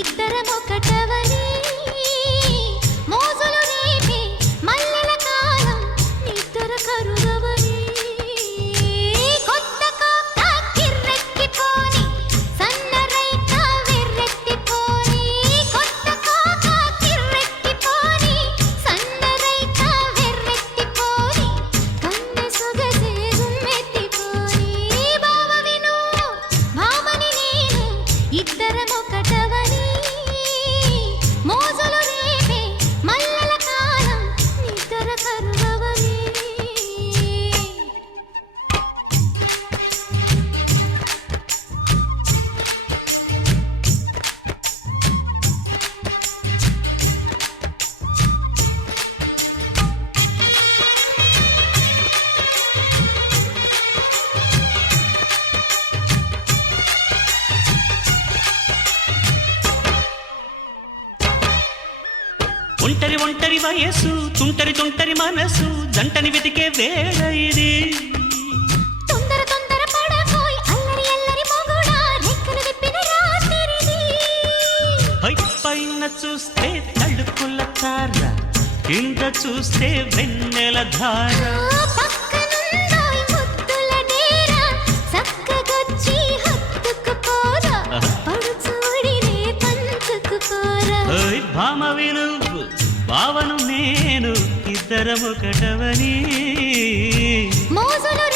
ఇద్దరమొకటవని మోజులు రేపే మల్లెల కాలం నిద్ర కరుగవని కొత్త కోక కిర్రెక్కిపోని సన్నరైక వెర్రెత్తిపోని కొత్త కోక కిర్రెక్కిపోని సన్నరైక వెర్రెత్తిపోని కన్నె సొగసే గుమ్మెత్తిపోని బావ విను భామని నేను ఇద్దరమొకటవని మోజులు రేపే మల్లెల కాలం నిద్ర కరుగవని ఒంటరి ఒంటరి వయస్సు తుంటరి తుంటరి మనసు జంటని వెతికే వేళ ఇది తొందర తొందర పడకోయ్ అల్లరి అల్లరి మొగుడా రెక్కలు విప్పిన రాత్రిది పై పైన చూస్తే తడుకుల తార కింద చూస్తే వెన్నెల ధార పక్కనుందోయ్ ముద్దుల డేరా చక్కగొచ్చి హత్తుకుపోరా పడుచూడినే పంచుకుపోరా ఓయ్ భామ వినువ్వు భావను నేను ఇద్దరమొకటవని మోజులు